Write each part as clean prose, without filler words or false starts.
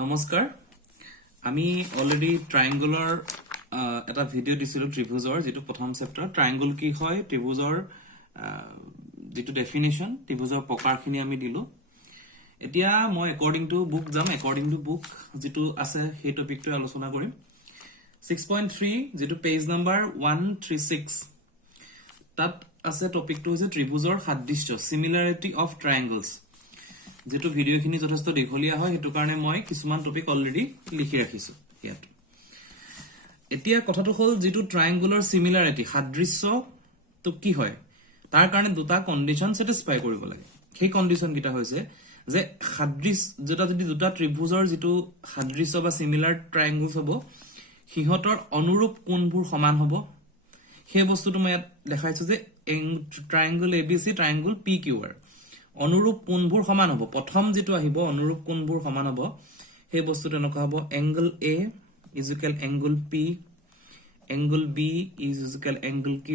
নমস্কাৰ আমি অলৰেডি ট্ৰায়াঙ্গলৰ এটা ভিডিও দিছিলো ত্ৰিভুজৰ যেটো প্ৰথম চেপ্টাৰ ট্ৰায়াঙ্গল কি হয় ত্ৰিভুজৰ যেটো ডেফিনিশন ত্ৰিভুজৰ প্ৰকাৰখিনি আমি দিলো এতিয়া মই অকৰ্ডিং টু বুক যাম অকৰ্ডিং টু বুক যেটো আছে সেই টপিকটো আলোচনা কৰিম 6.3 যেটো পেজ নাম্বাৰ 136 তাত আছে টপিকটো হৈছে ত্ৰিভুজৰ সাদৃশ্য সিমিলাৰিটি অফ ট্ৰায়াঙ্গলছ যেটো ভিডিওখিনি যথেষ্ট দীঘলীয়া হয় হেতু কাৰণে মই কিছুমান টপিক অলৰেডি লিখি ৰাখিছো ইয়াত এতিয়া কথাটো হল যেটো ট্ৰায়াঙ্গলৰ সিমিলাৰিটি সাদৃশ্য তো কি হয় তাৰ কাৰণে দুটা কন্ডিশন স্যাটিসফাই কৰিব লাগে সেই কন্ডিশন কিটা হৈছে যে সাদৃশ্য যেটা যদি দুটা ত্ৰিভুজৰ যেটো সাদৃশ্য বা সিমিলাৰ ট্ৰায়াঙ্গলছ হ'ব হিহতৰ অনুৰূপ কোণবোৰ সমান হ'ব সেই বস্তুটো মই দেখাইছো যে ট্ৰায়াঙ্গল ABC ট্ৰায়াঙ্গল PQR অনুৰূপ কোণবোৰ সমান হ'ব প্ৰথম যেটো আহিব অনুৰূপ কোণবোৰ সমান হ'ব সেই বস্তুটো এনেকুৱা হ'ব angle A is equal angle P angle B is equal angle Q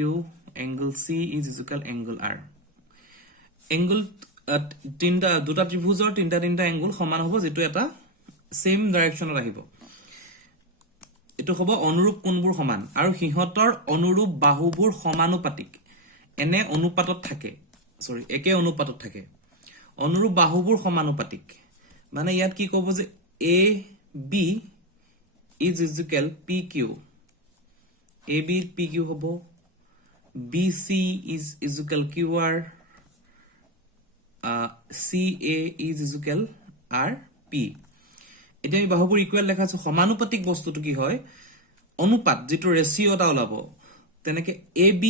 angle C is equal angle R angle তিনটা দুটা ত্ৰিভুজৰ তিনটা angle সমান হ'ব যেটো এটা সেম ডাইৰেকচনত আহিব এটো হ'ব অনুৰূপ কোণবোৰ সমান আৰু হিহতৰ অনুৰূপ বাহুবোৰ সমানুপাতিক এনে অনুপাতত থাকে একে অনুপাতত থাকে অনুৰূপ বাহুবোৰ সমানুপাতিক মানে ইয়াত কি ক'ব যে AB is equal PQ AB PQ হ'ব BC is equal QR CA is equal RP এতিয়া আমি বাহুবোৰ ইকুৱেল লেখাছো সমানুপাতিক বস্তুটো কি হয় অনুপাত যেটো ৰেশিওটা ওলাব তেনেকে AB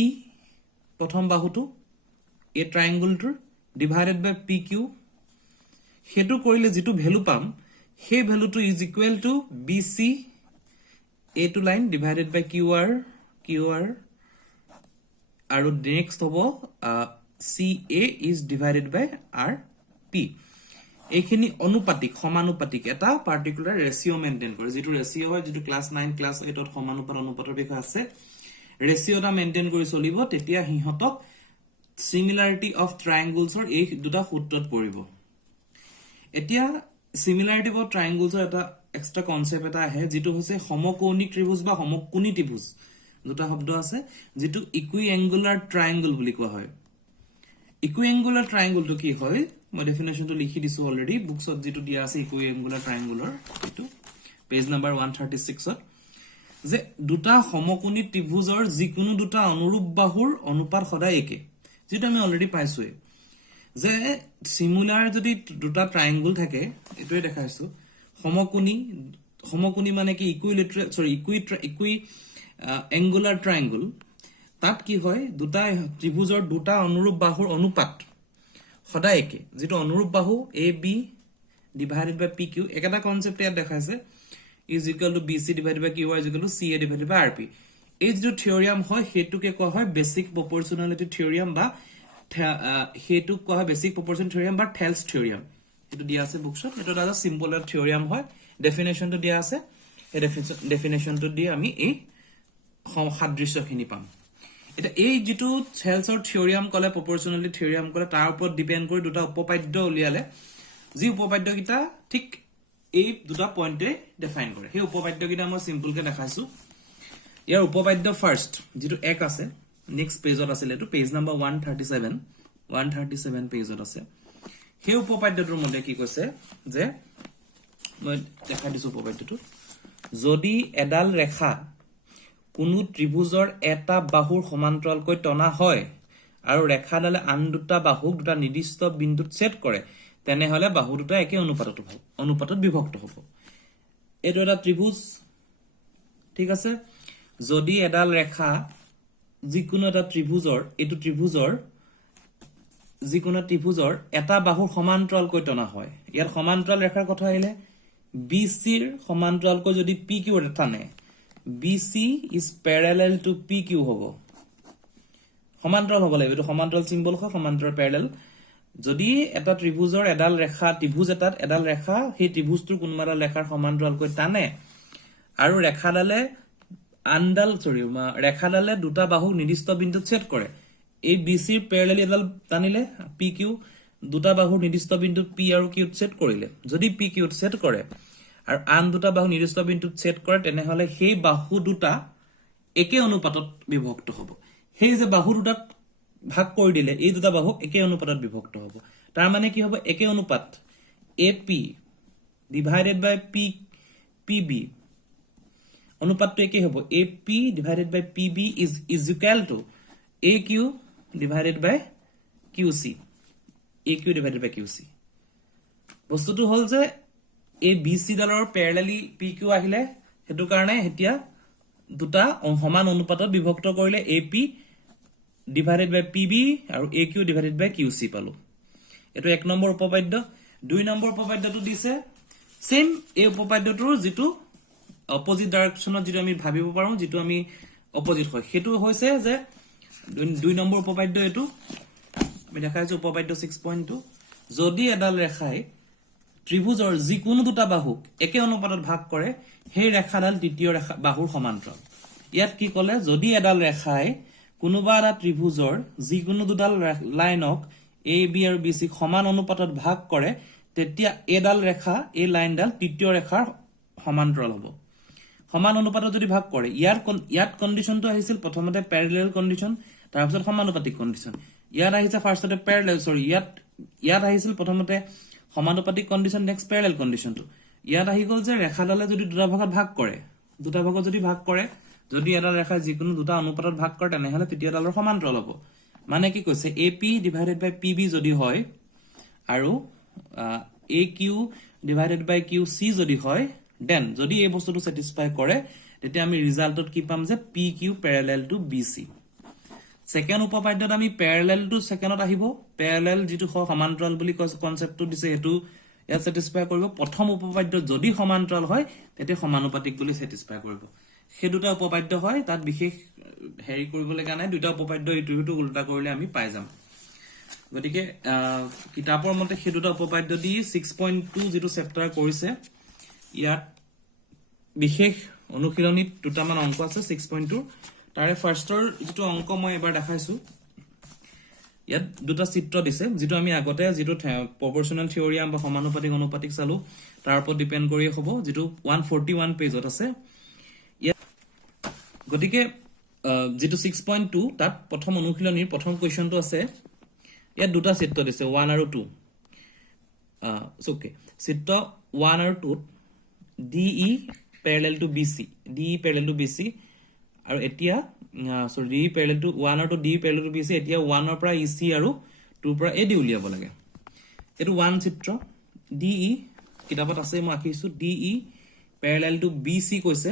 প্ৰথম বাহুটো এই ট্ৰায়াঙ্গলটোৰ ডিভাইডেড বাই PQ হেতু কৰিলে যেটো ভ্যালু পাম সেই ভ্যালুটো is equal to BC A to line divided by QR আৰু নেক্সট হ'ব CA is divided by RP এইখিনি অনুপাতিক সমানুপাতিক এটা পাৰ্টিকুলাৰ ৰেশিও মেইনটেইন কৰে যেটো ৰেশিও হয় যেটো ক্লাস 9 ক্লাস 8 ত সমানুপাত অনুপাতৰ বিষয় আছে ৰেশিওটা মেইনটেইন কৰি চলিব তেতিয়া হিহতক সিমিলাৰিটি অফ ট্ৰায়াঙ্গলছৰ এই দুটা সূত্ৰত পৰিব এতিয়া সিমিলাৰিটি অফ ট্ৰায়াঙ্গলছৰ এটা এক্সট্ৰা কনসেপ্ট এটা আহে যেটো হৈছে সমকোণী ত্ৰিভুজ বা সমকোণী ত্ৰিভুজ দুটা শব্দ আছে যেটো ইকুইএঙ্গুলাৰ ট্ৰায়াঙ্গল বুলি কোৱা হয় ইকুইএঙ্গুলাৰ ট্ৰায়াঙ্গলটো কি হয় মই ডেফিনেশনটো লিখি দিছো অলৰেডি বুকছত যেটো দিয়া আছে ইকুইএঙ্গুলাৰ ট্ৰায়াঙ্গলৰ এটো পেজ নাম্বাৰ 136 ত যে দুটা সমকোণী ত্ৰিভুজৰ যিকোনো দুটা অনুৰূপ বাহুৰ অনুপাত সদায় একে যেটো আমি অলৰেডি পাইছোৱে যে সিমিলাৰ যদি দুটা ট্ৰায়াঙ্গল থাকে এটোই দেখাইছো সমকোণী মানে কি ইকুইএঙ্গুলাৰ ট্ৰায়াঙ্গল তাত কি হয় দুটা ত্ৰিভুজৰ দুটা অনুৰূপ বাহুৰ অনুপাত সদায় একে যেটো অনুৰূপ বাহু AB divided by PQ একটা কনসেপ্ট ইয়াত দেখাইছে is equal to BC divided by QR is equal to CA divided by RP এই যে থিওৰিয়াম হয় হেতুকে কোৱা হয় বেসিক প্ৰপৰচনেলিটি থিওৰিয়াম বা হেতু কোৱা হয় বেসিক প্ৰপৰচন থিওৰিয়াম বা থেলছ থিওৰিয়াম এটো দিয়া আছে বুকছত এটো এটা সিম্পল থিওৰিয়াম হয় ডেফিনেশনটো দিয়া আছে এই ডেফিনেশনটো দি আমি এই সাদৃশ্যখিনি পাম এটা এই যেটো থেলছৰ থিওৰিয়াম কলে প্ৰপৰচনেলিটি থিওৰিয়াম কলে তাৰ ওপৰত ডিপেন্ড কৰি দুটা উপপাদ্য উলিয়ালে যি উপপাদ্য কিটা ঠিক এই দুটা পইণ্টে ডিফাইন কৰে সেই উপপাদ্য কিটা মই সিম্পল কে দেখাইছো ইয়াৰ উপপাদ্য ফাৰ্স্ট যেটো এক আছে নেক্সট পেজত আছে এটো পেজ নাম্বাৰ 137 পেজত আছে সেই উপপাদ্যটোৰ মতে কি কৈছে যে মই দেখাই দিছো উপপাদ্যটো যদি এডাল ৰেখা কোনো ত্ৰিভুজৰ এটা বাহুৰ সমান্তৰালকৈ টনা হয় আৰু ৰেখাডালে আন দুটা বাহুক দুটা নিৰ্দিষ্ট বিন্দুত ছেদ কৰে তেনেহলে বাহু দুটা একে অনুপাতত বিভক্ত হ'ব এটো এটা ত্ৰিভুজ ঠিক আছে যদি এডাল ৰেখা যিকোনো এটা ত্ৰিভুজৰ এটো ত্ৰিভুজৰ যিকোনো ত্ৰিভুজৰ এটা বাহুৰ সমান্তৰালকৈ টনা হয় ইয়াৰ সমান্তৰাল ৰেখাৰ কথা আহিলে BC ৰ সমান্তৰালকৈ যদি PQ টানে BC is parallel to PQ হ'ব সমান্তৰাল হ'ব লাগিব এটো সমান্তৰাল সিম্বল হয় সমান্তৰাল প্যাৰেলাল যদি এটা ত্ৰিভুজৰ এডাল ৰেখা ত্ৰিভুজ এটাত এডাল ৰেখা সেই ত্ৰিভুজটোৰ কোনমাডাল ৰেখাৰ সমান্তৰালকৈ টানে আৰু ৰেখাডালে দুটা বাহুক নিৰ্দিষ্ট বিন্দুত ছেদ কৰে এই BC ৰ প্যাৰেলাল এডাল টানিলে PQ দুটা বাহুৰ নিৰ্দিষ্ট বিন্দুত P আৰু Q ছেদ কৰিলে যদি PQ ছেদ কৰে আৰু আন দুটা বাহু নিৰ্দিষ্ট বিন্দুত ছেদ কৰে তেনেহলে সেই বাহু দুটা একে অনুপাতত বিভক্ত হ'ব সেই যে বাহু দুটাত ভাগ কৰি দিলে এই দুটা বাহু একে অনুপাতত বিভক্ত হ'ব তাৰ মানে কি হ'ব একে অনুপাত AP divided by PB অনুপাতটো একে হ'ব AP divided by PB is equal to AQ divided by QC AQ divided by QC বস্তুটো হল যে এই BC ডালৰ প্যাৰেলালি PQ আহিলে হেতু কাৰণে হেতিয়া দুটা সমান অনুপাতত বিভক্ত কৰিলে AP divided by PB আৰু AQ divided by QC পালো এটো এক নম্বৰ উপপাদ্য দুই নম্বৰ উপপাদ্যটো দিছে সেম এই উপপাদ্যটোৰ যেটো অপোজিট ডাইৰেকশনত যেটো আমি ভাবিব পাৰো যেটো আমি অপোজিট হয় হেতু হৈছে যে দুই নম্বৰ উপপাদ্য এটো আমি দেখাইছো উপপাদ্য 6.2 যদি এডাল ৰেখাই ত্ৰিভুজৰ যিকোনো দুটা বাহুক একে অনুপাতত ভাগ কৰে সেই ৰেখাডাল তৃতীয় ৰেখা বাহুৰ সমান্তৰাল ইয়াত কি কলে যদি এডাল ৰেখাই কোনোবা এটা ত্ৰিভুজৰ যিকোনো দুডাল লাইনক AB আৰু BC সমান অনুপাতত ভাগ কৰে তেতিয়া এডাল ৰেখা এই লাইনডাল তৃতীয় ৰেখাৰ সমান্তৰাল হ'ব সমান অনুপাতত যদি ভাগ কৰে ইয়াত কন্ডিশনটো আহিছিল প্ৰথমতে প্যাৰেলাল কন্ডিশন তাৰ পিছত সমানুপাতিক কন্ডিশন ইয়াত আহিছে ফাৰ্ষ্টতে প্যাৰেলাল ইয়াত আহিছিল প্ৰথমতে সমানুপাতিক কন্ডিশন নেক্সট প্যাৰেলাল কন্ডিশনটো ইয়াত আহি গল যে ৰেখাডালে যদি দুটা ভাগত ভাগ কৰে যদি এডাল ৰেখা যিকোনো দুটা অনুপাতত ভাগ কৰে তেনেহলে তৃতীয়ডালৰ সমান্তৰাল হ'ব মানে কি কৈছে AP divided by PB যদি হয় আৰু AQ divided by QC যদি হয় দেন যদি এই বস্তুটো স্যাটিসফাই কৰে তেতিয়া আমি ৰিজাল্টত কি পাম যে PQ parallel to BC second উপপাদ্যত আমি প্যাৰেলাল টু সেকেন্ডত আহিব প্যাৰেলাল যেটো সমান্তৰাল বুলি কনসেপ্টটো দিছে হেতু ইয়াত স্যাটিসফাই কৰিব প্ৰথম উপপাদ্য যদি সমান্তৰাল হয় তেতিয়া সমানুপাতিক বুলি স্যাটিসফাই কৰিব সেই দুটা উপপাদ্য হয় তাত বিশেষ হেৰি কৰিব লগা নাই দুটা উপপাদ্য ইটো উল্টা কৰিলে আমি পাই যাম গতিকে কিতাপৰ মতে সেই দুটা উপপাদ্য দি 6.2 যেটো চেপ্টাৰ কৰিছে ইয়াত বিশেষ অনুশীলনীত দুটামান অংক আছে 6.2 তাৰে ফাৰ্ষ্টৰ যেটো অংক মই এবাৰ দেখাইছো ইয়াত দুটা চিত্ৰ দিছে যেটো আমি আগতে যেটো প্ৰপৰ্চনেল থিওৰিয়াম বা সমানুপাতিক অনুপাতিক চালো তাৰ ওপৰত ডিপেন্ড কৰি হ'ব যেটো 141 পেজত আছে গতিকে যেটো 6.2 তাত প্ৰথম অনুশীলনীৰ প্ৰথম কোৱেশ্চনটো আছে ইয়াত দুটা চিত্ৰ দিছে 1 আৰু 2 ওকে চিত্ৰ 1 আৰু 2 DE parallel to BC আৰু এতিয়া সৰি DE parallel to 1 আৰু 2 DE parallel to BC এতিয়া 1 ৰ পৰা EC আৰু 2 ৰ পৰা AD উলিয়াব লাগে এটো 1 চিত্ৰ DE কিতাপত আছে মই আঁকিছো DE parallel to BC কৈছে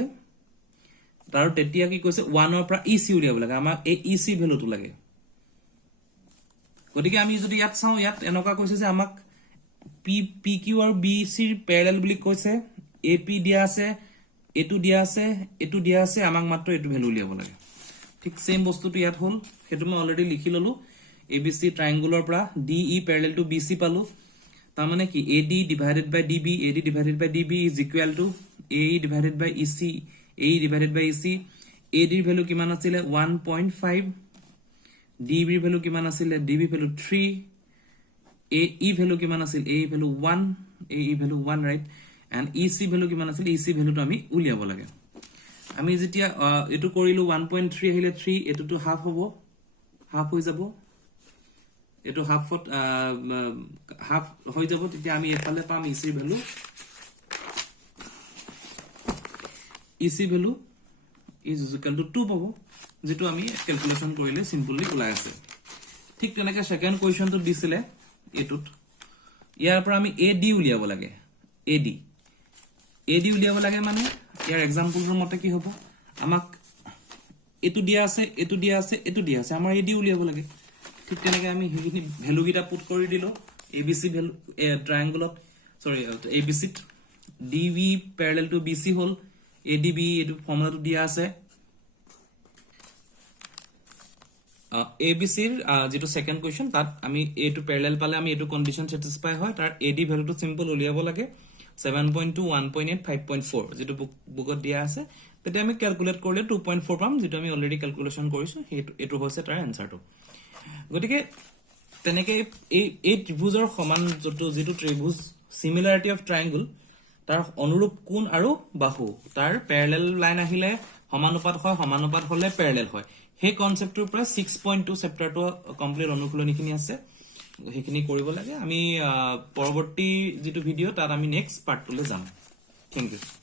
তাৰ তেতিয়া কি কৈছে 1 ৰ পৰা EC উলিয়াব লাগে আমাক এই EC ভ্যালুটো লাগে গতিকে আমি যদি ইয়াত চাও ইয়াত এনেকা কৈছে যে আমাক PQ আৰু BC ৰ প্যাৰেলাল বুলি কৈছে AP দিয়া আছে এটু দিয়া আছে আমাক মাত্ৰ এটু ভ্যালু উলিয়াব লাগে ঠিক সেম বস্তুটো ইয়াত হল হেতু মই অলৰেডি লিখি ললো ABC ট্ৰায়াঙ্গুলৰ পৰা DE parallel to BC পালো তাৰ মানে কি AD divided by DB is equal to AE divided by EC AD ৰ ভ্যালু কিমান আছিল 1.5 DB ৰ ভ্যালু কিমান আছিল DB ভ্যালু 3 AE ভ্যালু কিমান আছিল AE value 1 right and EC value কিমান আছিল EC ভ্যালুটো আমি উলিয়াব লাগে আমি যেতিয়া এটো কৰিলো 1.3 আহিলে 3 এটোটো হাফ হ'ব হাফ হৈ যাব এটো হাফত হাফ হৈ যাব তেতিয়া আমি এফালে পাম EC value is equal to 2 পাবো যেটো আমি ক্যালকুলেশন কৰিলে সিম্পলি ওলাই আছে ঠিক তেনেকৈ সেকেন্ড কোৱেশ্চনটো দিছিলে এটোত ইয়াৰ পৰা আমি AD উলিয়াব লাগে AD উলিয়াব লাগে মানে ইয়াৰ এক্সাম্পলৰ মতে কি হ'ব আমাক এটু দিয়া আছে আমাৰ AD উলিয়াব লাগে ঠিক তেনেকৈ আমি হেখিনি ভ্যালু গিটা পুট কৰি দিলো ABC ভ্যালু ট্ৰায়াঙ্গুলত সৰি ABC DV parallel to BC hall ADB এটো ফৰ্মুলাটো দিয়া আছে ABC ৰ যেটো সেকেন্ড কোৱেশ্চন তাত আমি এটো প্যাৰেলাল পালে আমি এটো কন্ডিশন স্যাটিসফাই হয় তাৰ AD ভ্যালুটো সিম্পল উলিয়াব লাগে 7.2 1.8 5.4 যেটো বুকত দিয়া আছে তেতে আমি ক্যালকুলেট কৰিলে 2.4 পাম যেটো আমি অলৰেডি ক্যালকুলেশন কৰিছো এটো হৈছে তাৰ আনসাৰটো গতিকে তেনেকৈ এই ত্ৰিভুজৰ সমান যেটো ত্ৰিভুজ সিমিলাৰিটি অফ ট্ৰায়াঙ্গল তাৰ অনুৰূপ কোণ আৰু বাহু তাৰ প্যাৰেলাল লাইন আহিলে সমানুপাত হয় সমানুপাত হলে প্যাৰেলাল হয় সেই কনসেপ্টৰ পৰা 6.2 চেপ্টাৰটো কমপ্লিট অনুকূলনীখিনি আছে সেইখিনি কৰিব লাগে আমি পৰৱৰ্তী যেটো ভিডিও তাত আমি নেক্সট পাৰ্টটোলৈ যাম থ্যাংক ইউ